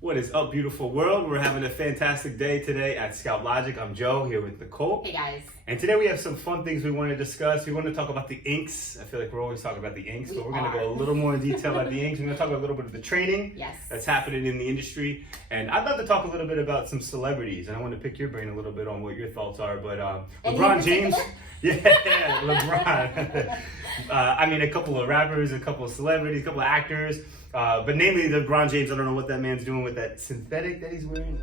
What is up, beautiful world? We're having a fantastic day today at Scalp Logic. I'm Joe, here with Nichole. Hey guys. And today we have some fun things we want to discuss. We want to talk about the inks. I feel like we're always talking about the inks, but we're going to go a little more in detail about the inks. We're going to talk about a little bit of the training that's happening in the industry. And I'd love to talk a little bit about some celebrities. And I want to pick your brain a little bit on what your thoughts are. But LeBron James, LeBron. I mean, a couple of rappers, a couple of celebrities, a couple of actors. But namely, LeBron James, I don't know what that man's doing with that synthetic that he's wearing.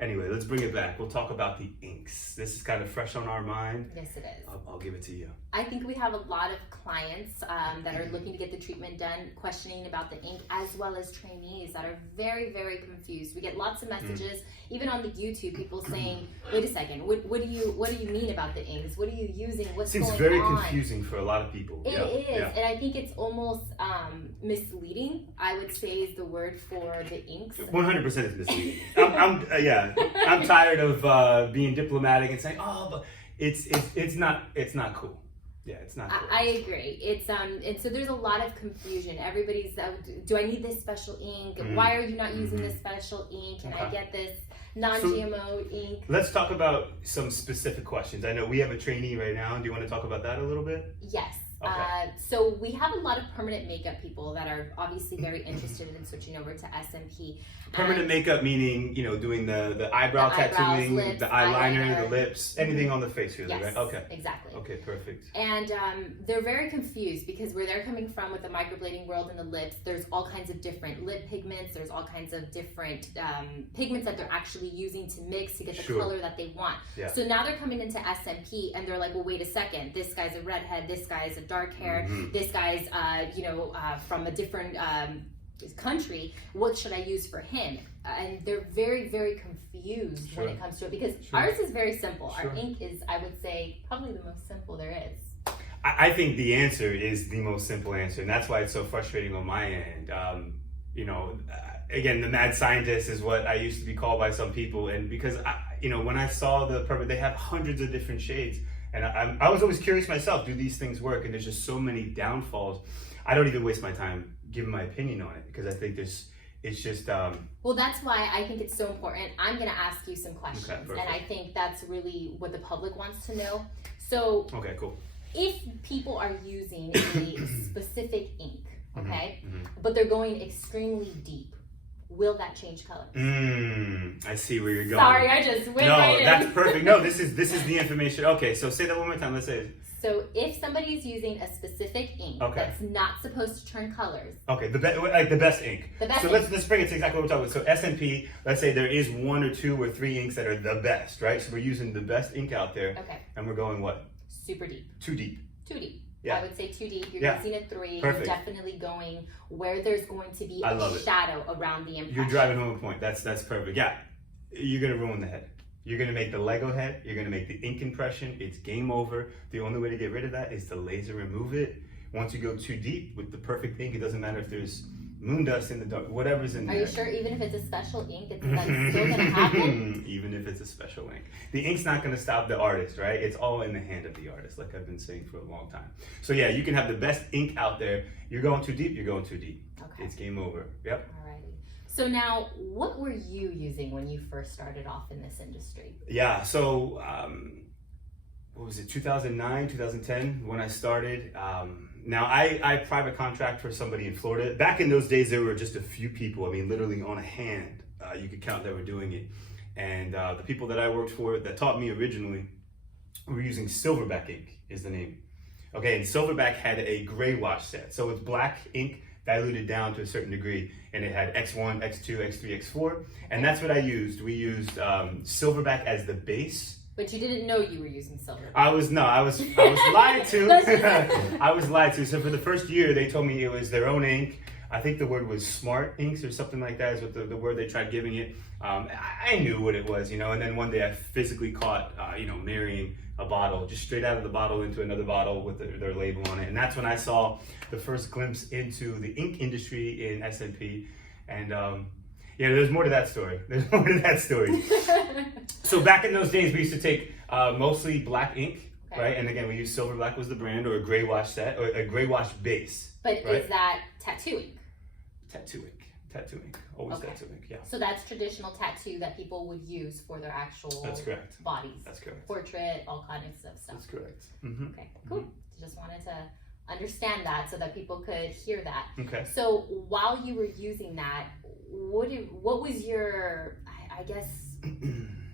Anyway, let's bring it back. We'll talk about the inks. This is kind of fresh on our mind. Yes, it is. I'll give it to you. I think we have a lot of clients that are looking to get the treatment done, questioning about the ink, as well as trainees that are very, very confused. We get lots of messages, even on the YouTube, people saying, "Wait a second, what do you mean about the inks? What are you using? What's going on?" Seems very confusing for a lot of people. It is, and I think it's almost misleading, I would say, is the word for the inks. 100% is misleading. I'm tired of being diplomatic and saying, "Oh, but it's not cool." Yeah, it's not cool. I agree. It's and so there's a lot of confusion. Everybody's, do I need this special ink? Why are you not using this special ink? Can I get this non-GMO ink? Let's talk about some specific questions. I know we have a trainee right now. Do you want to talk about that a little bit? Yes. Okay. So we have a lot of permanent makeup people that are obviously very interested in switching over to SMP. Permanent makeup meaning, doing the eyebrow tattooing, lips, the eyeliner, the lips, anything on the face really, yes, right? Okay. Exactly. Okay, perfect. And they're very confused because where they're coming from with the microblading world and the lips, there's all kinds of different lip pigments, there's all kinds of different pigments that they're actually using to mix to get the color that they want. Yeah. So now they're coming into SMP and they're like, well, wait a second, this guy's a redhead, this guy's a dark hair, this guy's from a different country, what should I use for him? And they're very, very confused when it comes to it because ours is very simple. Our ink is, I would say, probably the most simple there is. I think the answer is the most simple answer, and that's why it's so frustrating on my end. Again, the mad scientist is what I used to be called by some people, and because when I saw the permit, they have hundreds of different shades, and I was always curious myself, do these things work? And there's just so many downfalls. I don't even waste my time giving my opinion on it because I think it's just well, that's why I think it's so important. I'm going to ask you some questions, okay, and I think that's really what the public wants to know. So okay, cool. If people are using a specific ink, but they're going extremely deep, will that change color? I see where you're going. Sorry, I just went right in. No, that's perfect. No, this is the information. Okay, so say that one more time. Let's say it. So if somebody is using a specific ink that's not supposed to turn colors. Okay, the best ink. The best so ink. let's bring it to exactly what we're talking about. So SMP, let's say there is 1 or 2 or 3 inks that are the best, right? So we're using the best ink out there. Okay. And we're going what? Super deep. Too deep. Too deep. Yeah. I would say too deep. You're using a 3. Perfect. You're definitely going where there's going to be a shadow around the impression. You're driving home a point. That's perfect. Yeah. You're gonna ruin the head. You're gonna make the Lego head. You're gonna make the ink impression. It's game over. The only way to get rid of that is to laser remove it. Once you go too deep with the perfect ink, it doesn't matter if there's moon dust in the dark, whatever's in there. Are you sure even if it's a special ink, that's still gonna happen? Even if it's a special ink. The ink's not gonna stop the artist, right? It's all in the hand of the artist, like I've been saying for a long time. So yeah, you can have the best ink out there. You're going too deep, you're going too deep. Okay. It's game over. Yep. Alrighty. So now, what were you using when you first started off in this industry? Yeah, so what was it, 2009, 2010 when I started. Now I private contract for somebody in Florida. Back in those days, there were just a few people. I mean, literally on a hand, you could count that were doing it. And the people that I worked for that taught me originally were using Silverback ink is the name. Okay, and Silverback had a gray wash set. So it's black ink diluted down to a certain degree, and it had X1, X2, X3, X4, and that's what I used. We used Silverback as the base. But you didn't know you were using Silverback. I was lied to. I was lied to. So for the first year, they told me it was their own ink. I think the word was smart inks or something like that is what the word they tried giving it. I knew what it was, and then one day I physically caught, marrying a bottle, just straight out of the bottle into another bottle with their label on it. And that's when I saw the first glimpse into the ink industry in SMP. And yeah, there's more to that story. There's more to that story. So back in those days, we used to take mostly black ink, right? And again, we used Silver Black was the brand, or a gray wash set, or a gray wash base. But right? is that tattoo ink? Tattoo ink. Tattoo ink. Always tattoo ink, yeah. So that's traditional tattoo that people would use for their actual That's correct. bodies. That's correct. Portrait, all kinds of stuff. That's correct. Okay, cool. Just wanted to understand that so that people could hear that. Okay. So while you were using that, what was your, I guess,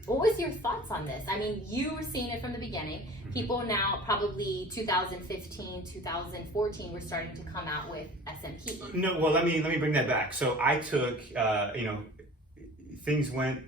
what was your thoughts on this? I mean, you were seeing it from the beginning. People now, probably 2015, 2014, were starting to come out with SMP. No, well, let me bring that back. So I took, things went,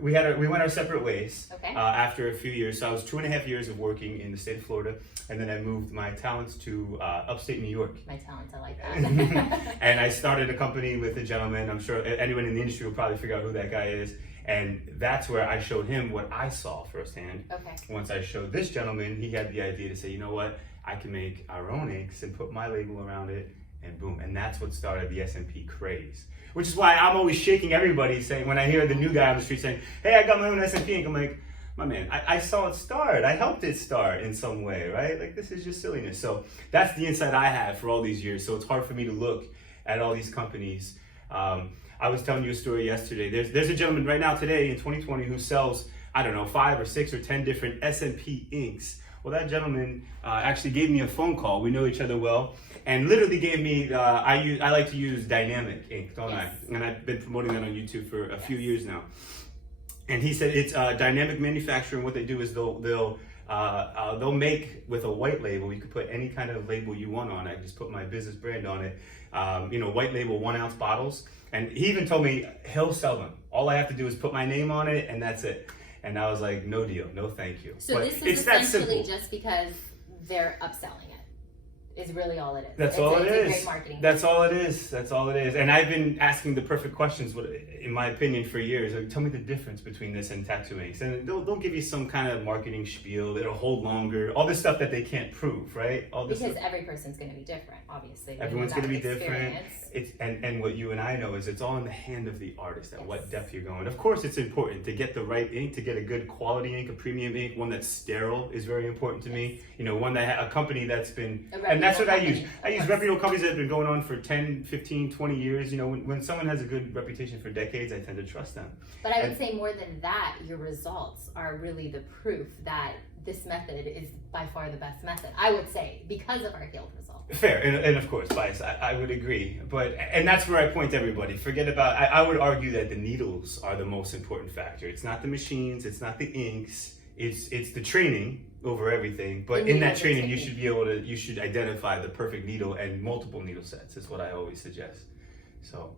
we went our separate ways after a few years. So I was 2.5 years of working in the state of Florida, and then I moved my talents to upstate New York. My talents, I like that. And I started a company with a gentleman. I'm sure anyone in the industry will probably figure out who that guy is. And that's where I showed him what I saw firsthand. Once I showed this gentleman, he had the idea to say, you know what, I can make our own inks and put my label around it, and boom. And that's what started the SMP craze. Which is why I'm always shaking everybody saying, when I hear the new guy on the street saying, hey, I got my own SMP ink, I'm like, my man, I saw it start. I helped it start in some way, right? Like, this is just silliness. So that's the insight I had for all these years. So it's hard for me to look at all these companies. I was telling you a story yesterday. There's a gentleman right now today in 2020 who sells, I don't know, 5 or 6 or 10 different SMP inks. Well, that gentleman actually gave me a phone call. We know each other well, and literally gave me, I like to use dynamic ink, don't I? And I've been promoting that on YouTube for a few years now. And he said it's dynamic manufacturing. What they do is they'll make with a white label. You could put any kind of label you want on it. I just put my business brand on it. White label 1-ounce bottles. And he even told me he'll sell them. All I have to do is put my name on it, and that's it. And I was like, no deal, no thank you. So but this is essentially just because they're upselling it, is really all it is. That's all it is. Great marketing. That's all it is. That's all it is. And I've been asking the perfect questions, in my opinion, for years. Like, tell me the difference between this and tattoo inks. And they'll give you some kind of marketing spiel. It'll hold longer. All this stuff that they can't prove, right? All this because stuff. every person's going to be different, obviously. Everyone's going to be different. And what you and I know is it's all in the hand of the artist at what depth you're going. Of course, it's important to get the right ink, to get a good quality ink, a premium ink, one that's sterile is very important to me. One that a company that's been, and that's what I use. I use reputable companies that have been going on for 10, 15, 20 years. When someone has a good reputation for decades, I tend to trust them. But I would say more than that, your results are really the proof that this method is by far the best method, I would say, because of our healed results. Fair, and of course, bias, I would agree. And that's where I point to everybody. Forget about, I would argue that the needles are the most important factor. It's not the machines, it's not the inks, it's the training over everything. But in that training, you should identify the perfect needle and multiple needle sets is what I always suggest. So.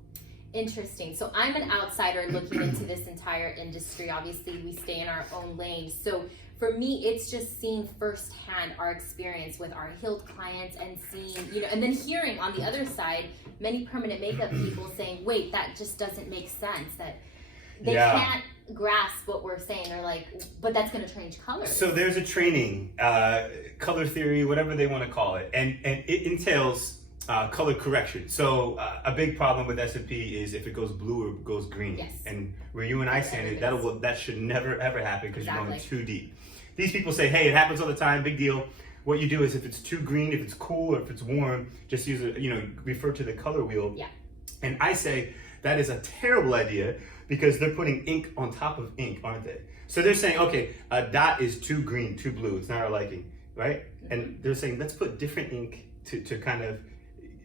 Interesting. So I'm an outsider looking into this entire industry. Obviously, we stay in our own lane. So for me, it's just seeing firsthand our experience with our healed clients and seeing, and then hearing on the other side, many permanent makeup people saying, wait, that just doesn't make sense. That they can't grasp what we're saying. They're like, but that's going to change colors. So there's a training, color theory, whatever they want to call it. And it entails color correction. So a big problem with SMP is if it goes blue or goes green. Yes. And where you and I stand it, that should never ever happen because you're going too deep. These people say, hey, it happens all the time, big deal. What you do is if it's too green, if it's cool, or if it's warm, just refer to the color wheel. Yeah. And I say that is a terrible idea because they're putting ink on top of ink, aren't they? So they're saying, okay, a dot is too green, too blue, it's not our liking, right? Mm-hmm. And they're saying, let's put different ink to kind of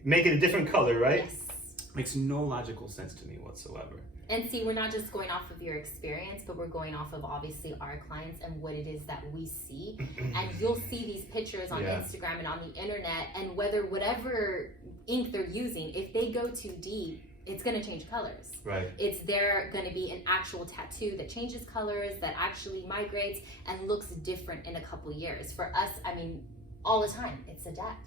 make it a different color, right? Yes. Makes no logical sense to me whatsoever. And see, we're not just going off of your experience, but we're going off of obviously our clients and what it is that we see. And you'll see these pictures on Instagram and on the internet, and whatever ink they're using, if they go too deep, it's going to change colors. Right. It's going to be an actual tattoo that changes colors, that actually migrates and looks different in a couple years. For us, I mean, all the time, it's a depth.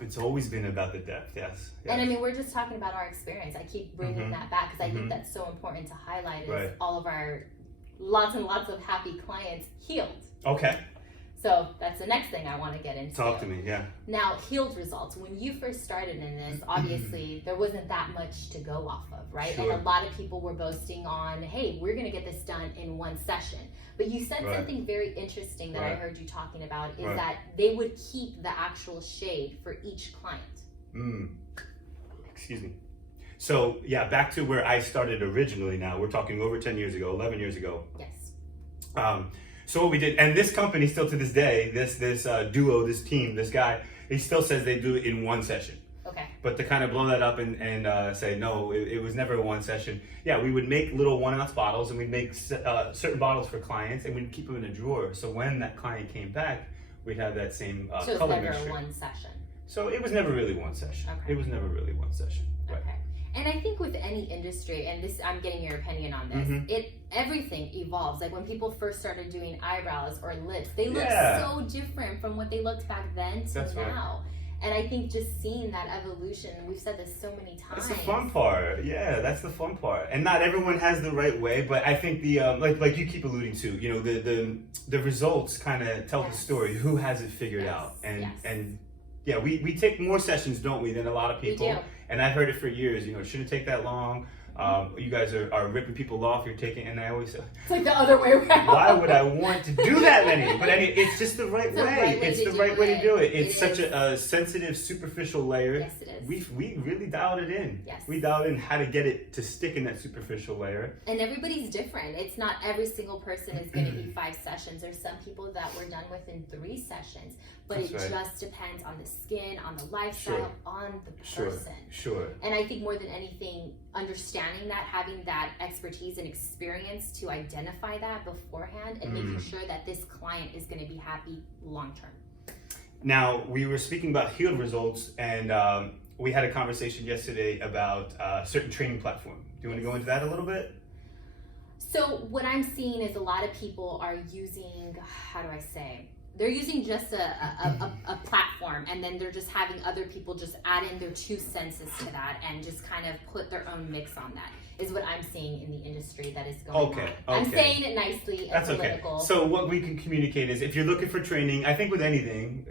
It's always been about the depth, yes. And I mean, we're just talking about our experience. I keep bringing that back because I think that's so important to highlight is all of our lots and lots of happy clients healed. Okay. So that's the next thing I want to get into. Talk to me, yeah. Now, healed results. When you first started in this, obviously there wasn't that much to go off of, right? Sure. And a lot of people were boasting on, hey, we're going to get this done in one session. But you said something very interesting that I heard you talking about is that they would keep the actual shade for each client. Excuse me. So, yeah, back to where I started originally now. We're talking over 10 years ago, 11 years ago. Yes. So what we did, and this company still to this day, this duo, this team, this guy, he still says they do it in one session. Okay. But to kind of blow that up and say, no, it was never one session. Yeah, we would make little 1 ounce bottles, and we'd make certain bottles for clients, and we'd keep them in a drawer. So when that client came back, we'd have that same so color it's never mixture. one session. So it was never really one session. Okay. It was never really one session. Right. Okay. And I think with any industry, and this, I'm getting your opinion on this, everything evolves. Like when people first started doing eyebrows or lips, they look so different from what they looked back then to now. And I think just seeing that evolution, we've said this so many times. That's the fun part. Yeah, that's the fun part. And not everyone has the right way, but I think the like you keep alluding to, you know, the results kind of tell the story. Who has it figured out? And yeah, we take more sessions, don't we, than a lot of people. We do. And I've heard it for years. You know, it shouldn't take that long. You guys are ripping people off. You're taking, and I always say, it's like the other way around. Why would I want to do that many? But it's just the right way. It's the right way to do it. It's such a sensitive, superficial layer. Yes, it is. We really dialed it in. Yes. We dialed in how to get it to stick in that superficial layer. And everybody's different. It's not every single person is going to be 5 sessions. There's some people that we're done within 3 sessions. But it just depends on the skin, on the lifestyle, on the person. Sure. And I think more than anything, understanding that, having that expertise and experience to identify that beforehand and making sure that this client is going to be happy long term. Now, we were speaking about healed results, and we had a conversation yesterday about a certain training platform. Do you want to go into that a little bit? So what I'm seeing is a lot of people are using, how do I say, they're using just a platform, and then they're just having other people just add in their 2 cents to that and just kind of put their own mix on that, is what I'm seeing in the industry that is going on. I'm saying it nicely and political. Okay. So what we can communicate is, if you're looking for training, I think with anything,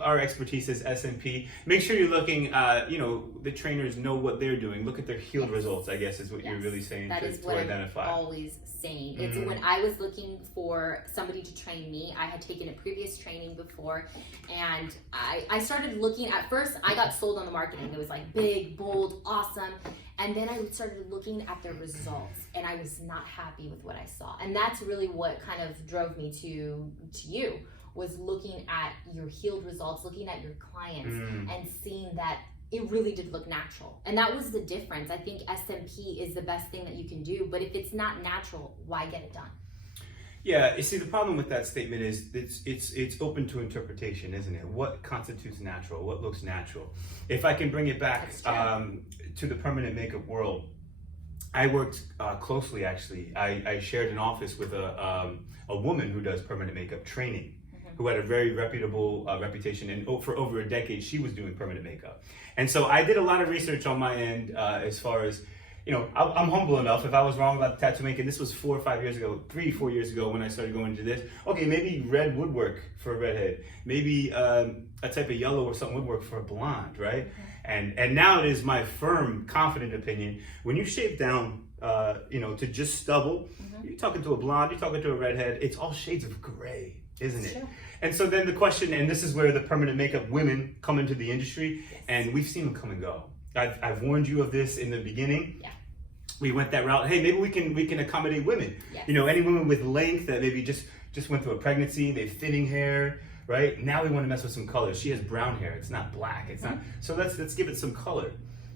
our expertise is SMP. Make sure you're looking, the trainers know what they're doing. Look at their healed results, I guess is what you're really saying that is to what identify. I'm always saying. It's when I was looking for somebody to train me, I had taken a previous training before, and I started looking. At first, I got sold on the marketing. It was like big, bold, awesome. And then I started looking at the results, and I was not happy with what I saw. And that's really what kind of drove me to you, was looking at your healed results, looking at your clients, and seeing that it really did look natural. And that was the difference. I think SMP is the best thing that you can do, but if it's not natural, why get it done? Yeah, you see, the problem with that statement is it's open to interpretation, isn't it? What constitutes natural? What looks natural? If I can bring it back to the permanent makeup world, I worked closely, actually. I shared an office with a woman who does permanent makeup training, who had a very reputable reputation, and for over a decade, she was doing permanent makeup. And so I did a lot of research on my end as far as, I'm humble enough. If I was wrong about the tattoo making, this was 4 or 5 years ago, 3, 4 years ago when I started going into this. Okay, maybe red would work for a redhead. Maybe a type of yellow or something would work for a blonde, right? And now it is my firm, confident opinion. When you shave down, to just stubble, you're talking to a blonde, you're talking to a redhead. It's all shades of gray, isn't it? Sure. And so then the question, and this is where the permanent makeup women come into the industry, and we've seen them come and go. I've warned you of this in the beginning. Yeah. We went that route. Hey, maybe we can accommodate women. Yes. Any women with length that maybe just went through a pregnancy, they have thinning hair, right? Now we want to mess with some color. She has brown hair. It's not black. It's not. So let's give it some color.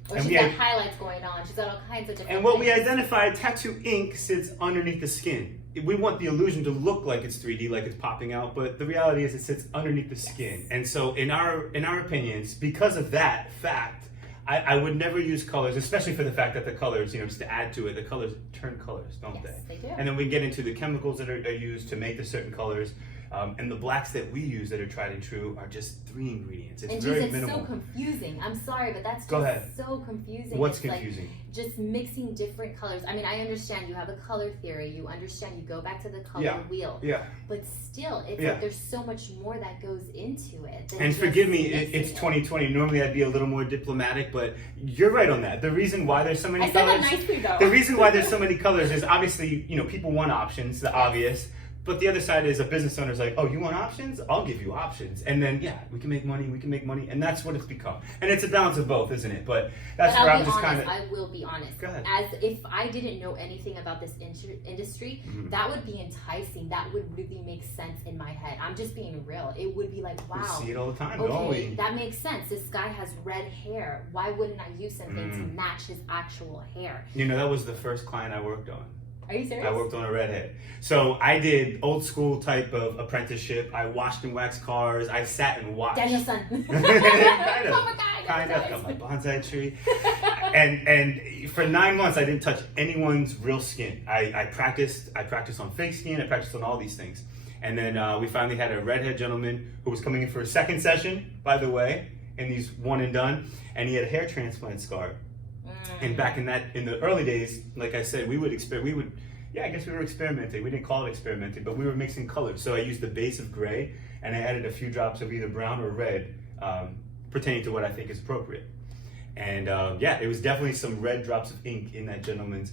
Or she's got highlights going on. She's got all kinds of different And what things. we identified, tattoo ink sits underneath the skin. We want the illusion to look like it's 3D, like it's popping out, but the reality is it sits underneath the skin. And so in our opinions, because of that fact, I would never use colors, especially for the fact that the colors, just to add to it, the colors turn colors, don't they? Yes, they do. And then we get into the chemicals that are used to make the certain colors. And the blacks that we use that are tried and true are just 3 ingredients. It's and very it's minimal. so confusing. I'm sorry, but that's Go just ahead. so confusing. What's It's confusing? Like just mixing different colors. I mean, I understand you have a color theory. You understand you go back to the color wheel. Yeah. But still, it's like there's so much more that goes into it. And forgive me, it's 2020. Normally I'd be a little more diplomatic, but you're right on that. The reason why there's so many I said colors. that nicely though. The reason why there's so many colors is obviously, people want options, the obvious. But the other side is a business owner's like, oh, you want options? I'll give you options. And then, we can make money. And that's what it's become. And it's a balance of both, isn't it? But that's where I'm just kind of... I will be honest. Go ahead. As if I didn't know anything about this industry, that would be enticing. That would really make sense in my head. I'm just being real. It would be like, wow. We see it all the time, don't we? That makes sense. This guy has red hair. Why wouldn't I use something to match his actual hair? That was the first client I worked on. Are you serious? I worked on a redhead. So I did old school type of apprenticeship. I washed and waxed cars. I sat and watched. Daniel-san. kind of. Got my bonsai tree. And for 9 months, I didn't touch anyone's real skin. I practiced on fake skin. I practiced on all these things. And then we finally had a redhead gentleman who was coming in for a second session, by the way, and he's one and done. And he had a hair transplant scar. And back in the early days, like I said, I guess we were experimenting. We didn't call it experimenting, but we were mixing colors. So I used the base of gray, and I added a few drops of either brown or red, pertaining to what I think is appropriate. And it was definitely some red drops of ink in that gentleman's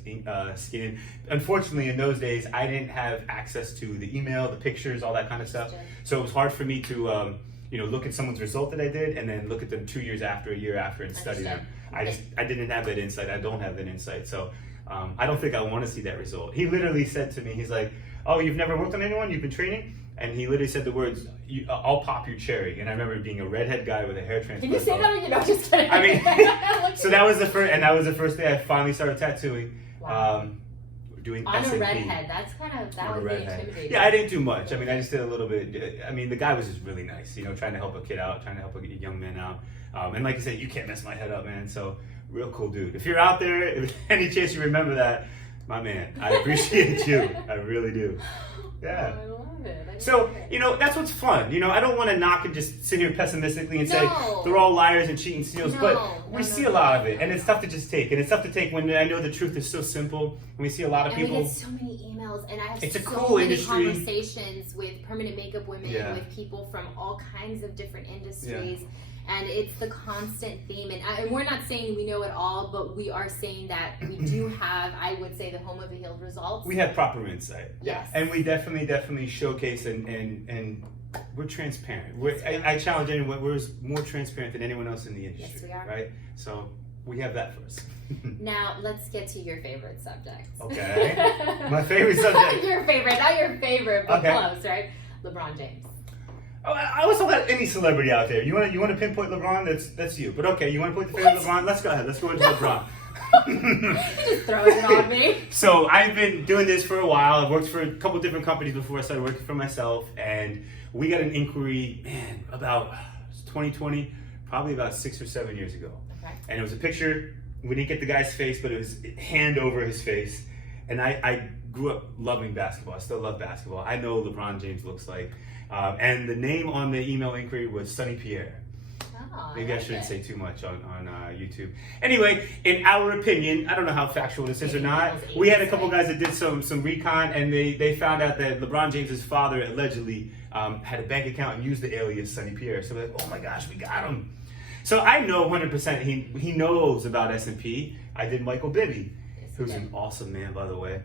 skin. Unfortunately, in those days, I didn't have access to the email, the pictures, all that kind of stuff. So it was hard for me to look at someone's result that I did, and then look at them 2 years after, a year after, and study them. I didn't have that insight. I don't have that insight. So I don't think I want to see that result. He literally said to me, he's like, oh, you've never worked on anyone? You've been training? And he literally said the words, I'll pop your cherry. And I remember being a redhead guy with a hair transplant. Can you say that or you're not just kidding? I mean, so that was the first day I finally started tattooing. Wow. Doing on SMP. a redhead, that would be intimidating. Yeah, I didn't do much. I mean, I just did a little bit. I mean, the guy was just really nice, trying to help a kid out, trying to help a young man out. And like I said, you can't mess my head up, man. So, real cool dude. If you're out there, if any chance you remember that, my man, I appreciate you. I really do. Yeah. Oh, I love it. So, that's what's fun. I don't want to knock and just sit here pessimistically and say they're all liars and cheating steals, but we see a lot of it, and it's tough to just take. And it's tough to take when I know the truth is so simple. And we see a lot of people. We get so many emails, and I have it's so a cool many industry. Conversations with permanent makeup women, with people from all kinds of different industries. Yeah. And it's the constant theme. And we're not saying we know it all, but we are saying that we do have, I would say, the home of the healed results. We have proper insight. Yes. And we definitely showcase and we're transparent. I challenge anyone, we're more transparent than anyone else in the industry. Yes, we are. Right? So we have that first. Now, let's get to your favorite subject. Okay. My favorite subject. Your favorite, not your favorite, but close, right? LeBron James. Oh, I was talking about any celebrity out there. You want to pinpoint LeBron? That's you. But okay, you want to point the finger at LeBron? Let's go ahead. Let's go into LeBron. He just throws it on me. So I've been doing this for a while. I've worked for a couple different companies before I started working for myself, and we got an inquiry, about 2020, probably about 6 or 7 years ago. Okay. And it was a picture. We didn't get the guy's face, but it was hand over his face. And I grew up loving basketball. I still love basketball. I know what LeBron James looks like. And the name on the email inquiry was Sonny Pierre. Oh, Maybe I shouldn't say too much on YouTube. Anyway, in our opinion, I don't know how factual this is or not. We had a couple guys that did some recon, and they found out that LeBron James' father allegedly had a bank account and used the alias Sonny Pierre. So they're like, oh my gosh, we got him. So I know 100% he knows about SMP. I did Michael Bibby, who's an awesome man, by the way.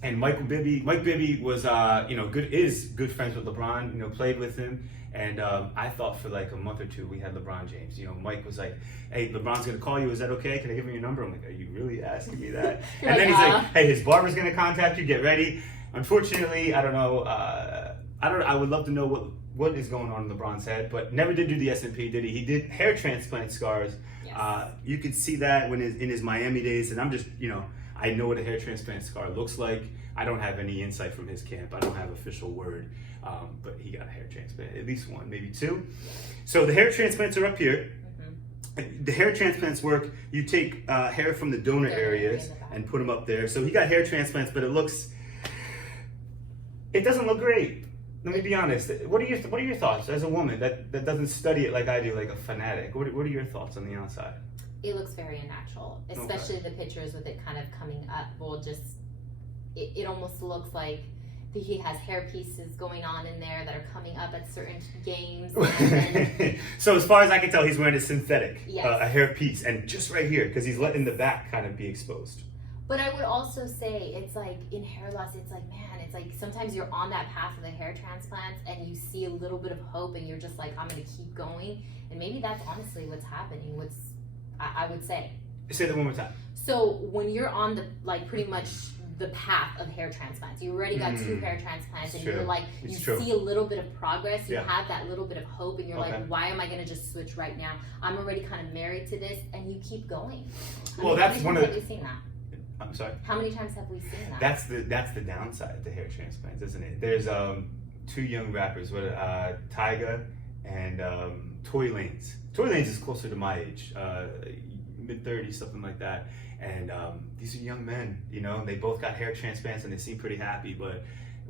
And Mike Bibby was, good friends with LeBron, played with him. And I thought for like a month or two, we had LeBron James. Mike was like, hey, LeBron's going to call you. Is that okay? Can I give him your number? I'm like, are you really asking me that? And then he's like, hey, his barber's going to contact you. Get ready. Unfortunately, I don't know. I would love to know what is going on in LeBron's head, but never did do the SMP, did he? He did hair transplant scars. Yes. You could see that in his Miami days. And I'm just, I know what a hair transplant scar looks like. I don't have any insight from his camp. I don't have official word, but he got a hair transplant, at least one, maybe two. So the hair transplants are up here. Mm-hmm. The hair transplants work, you take hair from the donor areas and put them up there. So he got hair transplants, but it doesn't look great. Let me be honest. What are your thoughts as a woman that doesn't study it like I do, like a fanatic? What are your thoughts on the outside? It looks very unnatural, especially the pictures with it kind of coming up. Well, just it almost looks like he has hair pieces going on in there that are coming up at certain games. So as far as I can tell, he's wearing a synthetic, yes. A hair piece, and just right here because he's letting the back kind of be exposed. But I would also say it's like in hair loss, it's like, man, it's like sometimes you're on that path of the hair transplants and you see a little bit of hope and you're just like, I'm gonna keep going. And maybe that's honestly what's happening. I would say. Say that one more time. So when you're on the, like, pretty much the path of hair transplants, you already got 2 hair transplants, and you're like, you see a little bit of progress, you have that little bit of hope, and you're like, why am I going to just switch right now? I'm already kind of married to this, and you keep going. Well, that's one of the. Have we seen that? I'm sorry. How many times have we seen that? That's the downside of the hair transplants, isn't it? There's 2 young rappers, Tyga and Tory Lanez. Tory Lanez is closer to my age, mid-30s, something like that. And these are young men, you know, they both got hair transplants and they seem pretty happy. But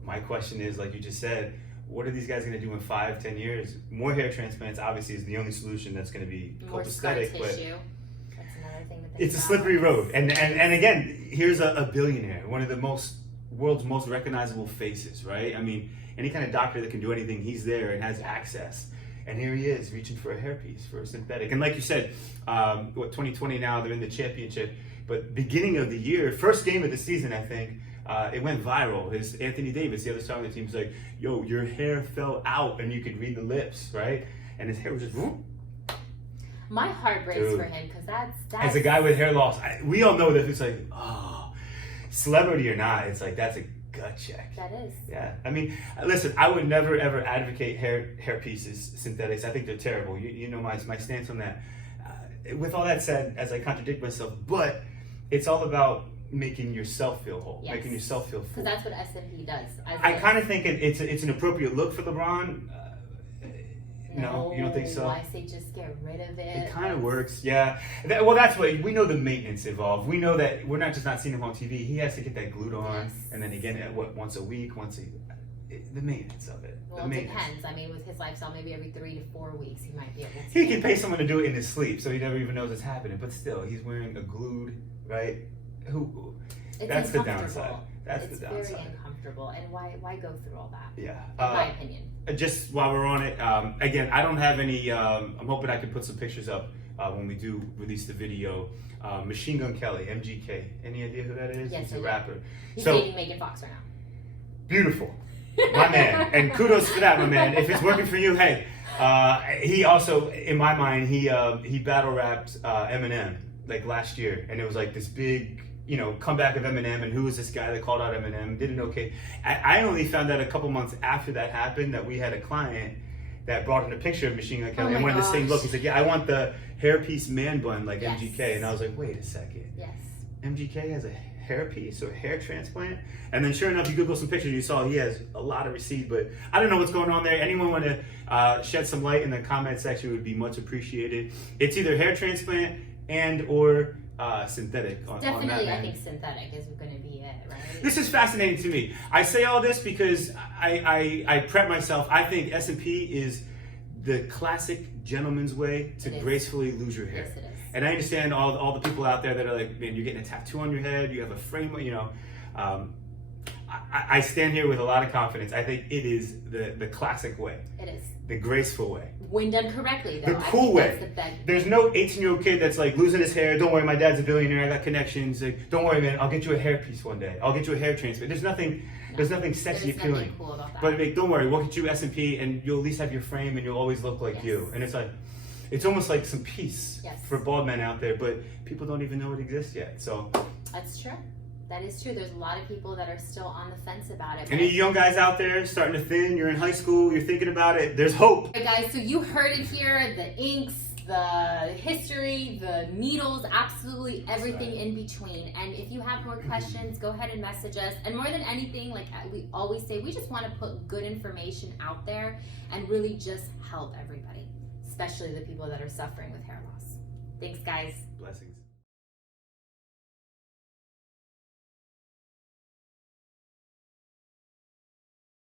my question is, like you just said, what are these guys going to do in 5-10 years? More hair transplants obviously is the only solution that's going to be copacetic, but that's another thing that it's a slippery road. And again, here's a billionaire, one of the world's most recognizable faces, right? I mean, any kind of doctor that can do anything, he's there and has access. And here he is reaching for a hairpiece, for a synthetic. And like you said, 2020 now, they're in the championship. But beginning of the year, first game of the season, I think, it went viral. His Anthony Davis, the other star on the team, was like, yo, your hair fell out, and you could read the lips, right? And his hair was just, whoop. My heart breaks for him, because that's... As a guy with hair loss, we all know that it's like, oh, celebrity or not, it's like, that's a gut check. That is. Yeah. I mean, listen, I would never ever advocate hair pieces, synthetics. I think they're terrible. You know my stance on that. With all that said, as I contradict myself, but it's all about making yourself feel whole, making yourself feel full. Because that's what SMP does. I kind of think it's an appropriate look for LeBron. No, you don't think so? I say just get rid of it. It kind of works, yeah. Well, that's what we know. The maintenance involved. We know that we're not just not seeing him on TV. He has to get that glued on, and then again, once a week, the maintenance of it. Well, it depends. I mean, with his lifestyle, maybe every 3 to 4 weeks, he might be able to. He can pay someone to do it in his sleep, so he never even knows it's happening. But still, he's wearing a glued, right? That's the downside. It's very uncomfortable, and why go through all that? Yeah, in my opinion. Just while we're on it, again, I don't have any. I'm hoping I can put some pictures up when we do release the video. Machine Gun Kelly, MGK. Any idea who that is? Yes, he's a rapper. He's dating Megan Fox right now. Beautiful, my man, and kudos for that, my man. If it's working for you, hey. He also, in my mind, he battle rapped Eminem like last year, and it was like this big, comeback of Eminem, and who was this guy that called out Eminem? Didn't okay. I only found out a couple months after that happened that we had a client that brought in a picture of Machine Gun Kelly and wanted the same look. He's like, yeah, I want the hairpiece man bun like MGK, and I was like, wait a second. Yes. MGK has a hairpiece or hair transplant, and then sure enough, you Google some pictures, you saw he has a lot of receipt, but I don't know what's going on there. Anyone want to shed some light in the comment section would be much appreciated. It's either hair transplant and or synthetic on Definitely, that, I think synthetic is going to be it, right? This is fascinating to me. I say all this because I prep myself. I think SMP is the classic gentleman's way to gracefully lose your hair. Yes, it is. And I understand all the people out there that are like, man, you're getting a tattoo on your head, you have a frame, I stand here with a lot of confidence. I think it is the classic way. It is. The graceful way. When done correctly, though. The cool way. There's no 18-year-old kid that's like losing his hair. Don't worry, my dad's a billionaire. I got connections. Like, don't worry, man. I'll get you a hairpiece one day. I'll get you a hair transplant. There's nothing sexy appealing. Nothing cool about that. But like, don't worry, we'll get you SMP, and you'll at least have your frame, and you'll always look like you. And it's like, it's almost like some peace for bald men out there, but people don't even know it exists yet. So that's true. That is true. There's a lot of people that are still on the fence about it. Any young guys out there starting to thin, you're in high school, you're thinking about it, there's hope. Hey guys, so you heard it here, the inks, the history, the needles, absolutely everything in between. And if you have more questions, go ahead and message us. And more than anything, like we always say, we just want to put good information out there and really just help everybody, especially the people that are suffering with hair loss. Thanks, guys. Blessings.